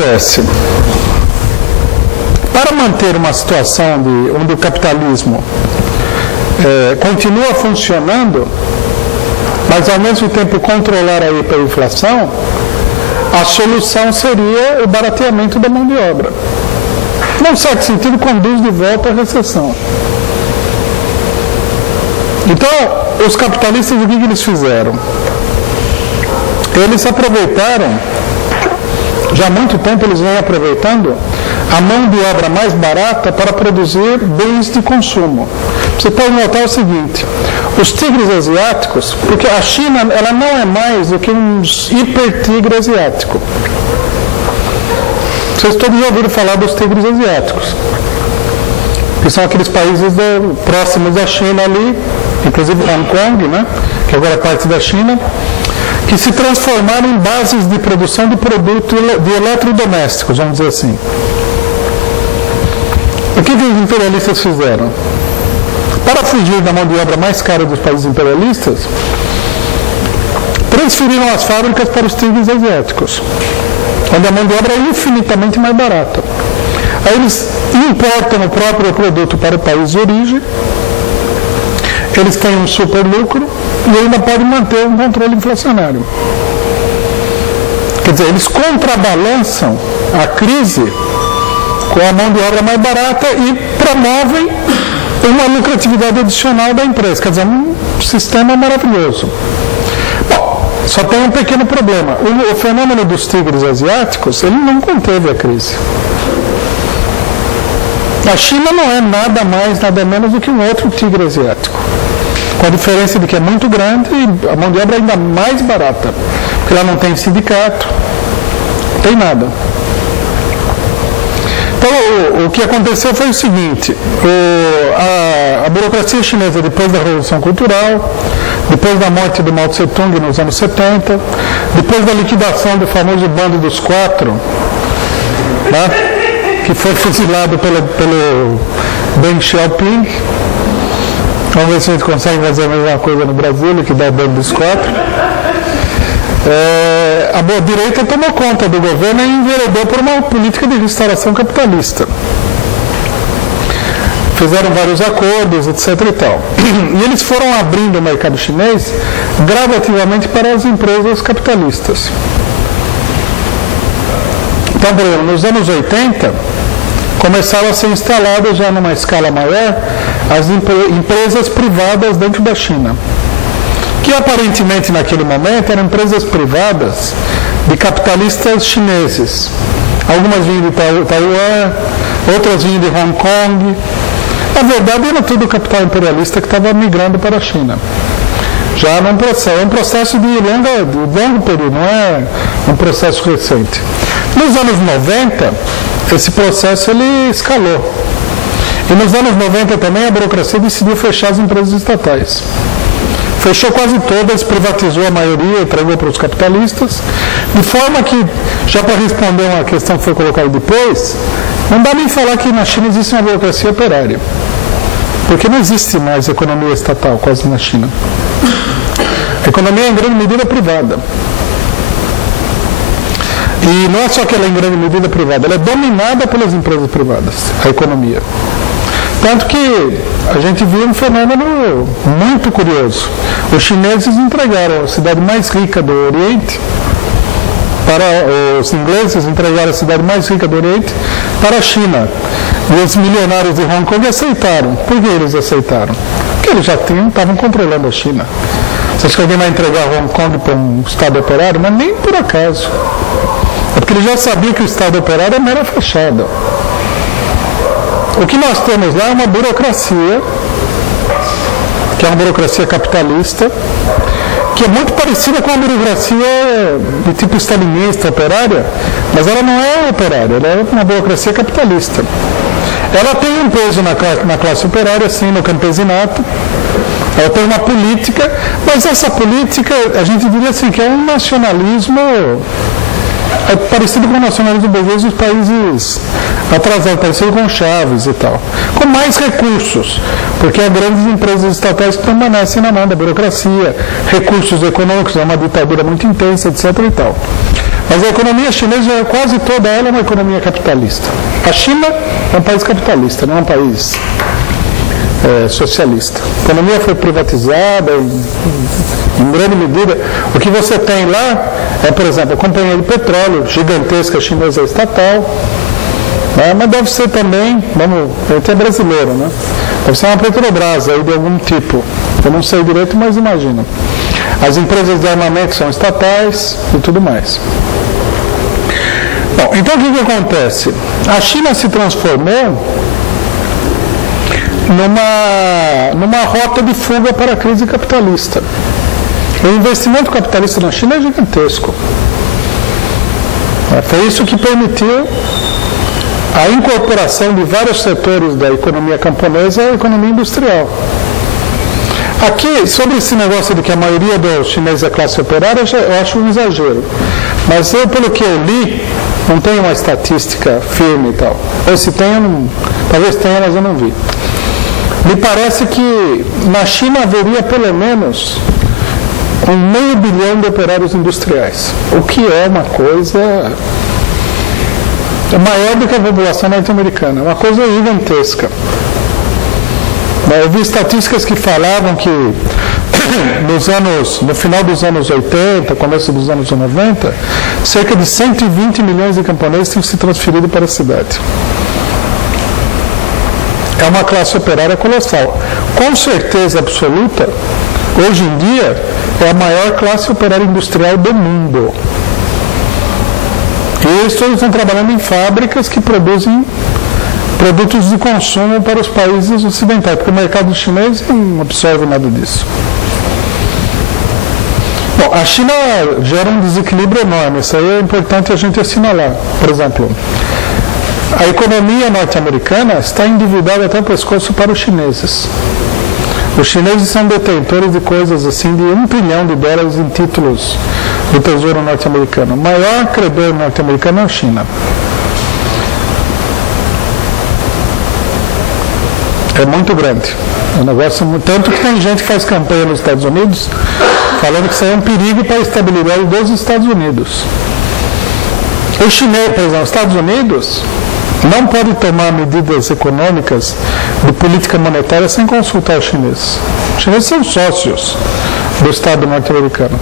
acontece? Para manter uma situação onde o capitalismo continua funcionando, mas ao mesmo tempo controlar a hiperinflação, a solução seria o barateamento da mão de obra. Num certo sentido, conduz de volta à recessão. Então, os capitalistas, o que eles fizeram? Eles aproveitaram, já há muito tempo eles vêm aproveitando a mão de obra mais barata para produzir bens de consumo. Você pode notar o seguinte: os tigres asiáticos, porque a China ela não é mais do que um hipertigre asiático. Vocês todos já ouviram falar dos tigres asiáticos, que são aqueles países próximos da China ali, inclusive Hong Kong, né, que agora é parte da China, que se transformaram em bases de produção de produtos de eletrodomésticos, vamos dizer assim. O que os imperialistas fizeram? Para fugir da mão de obra mais cara dos países imperialistas, transferiram as fábricas para os tigres asiáticos, onde a mão de obra é infinitamente mais barata. Aí eles importam o próprio produto para o país de origem, eles têm um super lucro e ainda podem manter um controle inflacionário. Quer dizer, eles contrabalançam a crise com a mão de obra mais barata e promovem uma lucratividade adicional da empresa. Quer dizer, um sistema maravilhoso. Bom, só tem um pequeno problema. O fenômeno dos tigres asiáticos, ele não conteve a crise. A China não é nada mais, nada menos do que um outro tigre asiático, com a diferença de que é muito grande e a mão de obra é ainda mais barata, porque ela não tem sindicato, não tem nada. Então, o que aconteceu foi o seguinte: a burocracia chinesa, depois da Revolução Cultural, depois da morte do Mao Tse-tung nos anos 70, depois da liquidação do famoso Bando dos Quatro, né, que foi fuzilado pelo Deng Xiaoping. Vamos ver se a gente consegue fazer a mesma coisa no Brasil, liquidar o Bando dos Quatro. A direita tomou conta do governo e enveredou por uma política de restauração capitalista. Fizeram vários acordos, etc. e tal. E eles foram abrindo o mercado chinês gradativamente para as empresas capitalistas. Então, por exemplo, nos anos 80, começaram a ser instaladas já numa escala maior as empresas privadas dentro da China, que aparentemente naquele momento eram empresas privadas de capitalistas chineses. Algumas vinham de Taiwan, outras vinham de Hong Kong. Na verdade, era tudo capital imperialista que estava migrando para a China. Já é um processo de longo período, não é um processo recente. Nos anos 90, esse processo ele escalou. E nos anos 90 também a burocracia decidiu fechar as empresas estatais. Fechou quase todas, privatizou a maioria, entregou para os capitalistas, de forma que, já para responder uma questão que foi colocada depois, não dá nem falar que na China existe uma burocracia operária, porque não existe mais economia estatal quase na China. A economia é em grande medida privada. E não é só que ela é em grande medida privada, ela é dominada pelas empresas privadas, a economia. Tanto que a gente viu um fenômeno muito curioso. Os chineses entregaram a cidade mais rica do Oriente os ingleses entregaram a cidade mais rica do Oriente para a China. E os milionários de Hong Kong aceitaram. Por que eles aceitaram? Porque eles já estavam controlando a China. Você acha que alguém vai entregar Hong Kong para um Estado operário? Mas nem por acaso. É porque eles já sabiam que o Estado operário é mera fachada. O que nós temos lá é uma burocracia, que é uma burocracia capitalista, que é muito parecida com a burocracia de tipo stalinista, operária, mas ela não é operária, ela é uma burocracia capitalista. Ela tem um peso na classe operária, sim, no campesinato, ela tem uma política, mas essa política, a gente diria assim, que é um nacionalismo parecido com o nacionalismo burguês dos países atrasados, parecido com Chaves e tal, com mais recursos, porque há grandes empresas estatais que permanecem na mão da burocracia, recursos econômicos, é uma ditadura muito intensa, etc. e tal. Mas a economia chinesa, quase toda ela é uma economia capitalista. A China é um país capitalista, não é um país socialista. A economia foi privatizada em grande medida. O que você tem lá é, por exemplo, a companhia de petróleo gigantesca chinesa estatal, né? Mas deve ser também, a gente é brasileiro, né? Deve ser uma Petrobras aí de algum tipo. Eu não sei direito, mas imagino. As empresas de armamento são estatais e tudo mais. Bom, então o que acontece? A China se transformou numa rota de fuga para a crise capitalista. O investimento capitalista na China é gigantesco. Foi isso que permitiu a incorporação de vários setores da economia camponesa à economia industrial. Aqui, sobre esse negócio de que a maioria dos chineses é classe operária, eu acho um exagero. Mas eu, pelo que eu li, não tenho uma estatística firme e tal. Ou se tem, talvez tenha, mas eu não vi. Me parece que na China haveria pelo menos 500 milhão de operários industriais, o que é uma coisa maior do que a população norte-americana, uma coisa gigantesca. Eu vi estatísticas que falavam que no final dos anos 80, começo dos anos 90, cerca de 120 milhões de camponeses tinham se transferido para a cidade. É uma classe operária colossal. Com certeza absoluta, hoje em dia, é a maior classe operária industrial do mundo. E eles todos estão trabalhando em fábricas que produzem produtos de consumo para os países ocidentais, porque o mercado chinês não absorve nada disso. Bom, a China gera um desequilíbrio enorme, isso aí é importante a gente assinalar. Por exemplo, a economia norte-americana está endividada até o pescoço para os chineses. Os chineses são detentores de coisas assim de $1 trilhão em títulos do Tesouro norte-americano. O maior credor norte-americano é a China. É muito grande. É um negócio tanto que tem gente que faz campanha nos Estados Unidos falando que isso é um perigo para a estabilidade dos Estados Unidos. Os chineses, por exemplo, os Estados Unidos não pode tomar medidas econômicas de política monetária sem consultar os chineses. Os chineses são sócios do Estado norte-americano.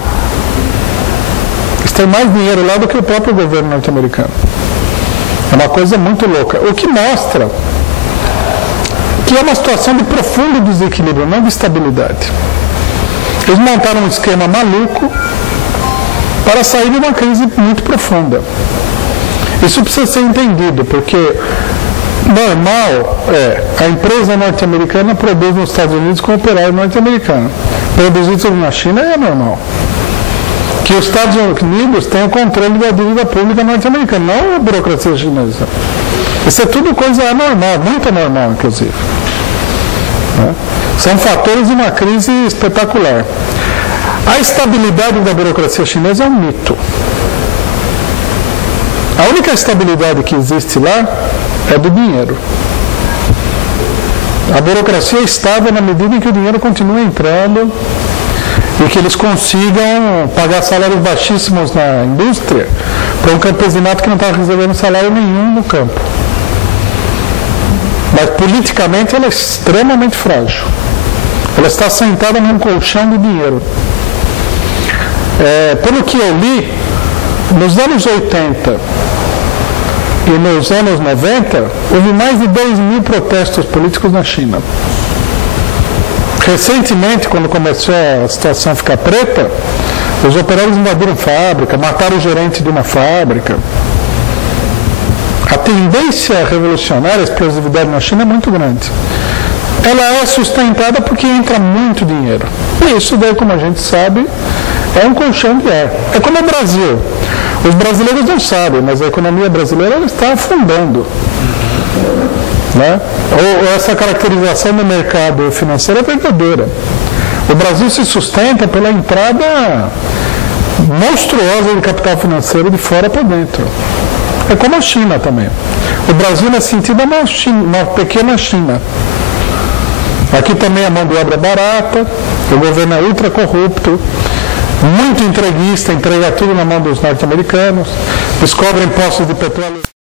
Eles têm mais dinheiro lá do que o próprio governo norte-americano. É uma coisa muito louca. O que mostra que é uma situação de profundo desequilíbrio, não de estabilidade. Eles montaram um esquema maluco para sair de uma crise muito profunda. Isso precisa ser entendido, porque normal é a empresa norte-americana produz nos Estados Unidos com operário norte-americano. Produzido na China é normal. Que os Estados Unidos tenham o controle da dívida pública norte-americana, não a burocracia chinesa. Isso é tudo coisa anormal, muito anormal, inclusive. São fatores de uma crise espetacular. A estabilidade da burocracia chinesa é um mito. A única estabilidade que existe lá é do dinheiro. A burocracia é estável na medida em que o dinheiro continua entrando e que eles consigam pagar salários baixíssimos na indústria para um campesinato que não está recebendo salário nenhum no campo. Mas politicamente ela é extremamente frágil. Ela está sentada num colchão de dinheiro. Pelo que eu li, nos anos 80 e nos anos 90, houve mais de 10 mil protestos políticos na China. Recentemente, quando começou a situação a ficar preta, os operários invadiram fábrica, mataram o gerente de uma fábrica. A tendência revolucionária, a explosividade na China é muito grande. Ela é sustentada porque entra muito dinheiro. E isso daí, como a gente sabe, é um colchão de ar. É como o Brasil. Os brasileiros não sabem, mas a economia brasileira está afundando. Né? Ou essa caracterização do mercado financeiro é verdadeira. O Brasil se sustenta pela entrada monstruosa de capital financeiro de fora para dentro. É como a China também. O Brasil, nesse sentido, é uma pequena China. Aqui também a mão de obra é barata, o governo é ultra corrupto, muito entreguista, entrega tudo na mão dos norte-americanos, descobrem poços de petróleo.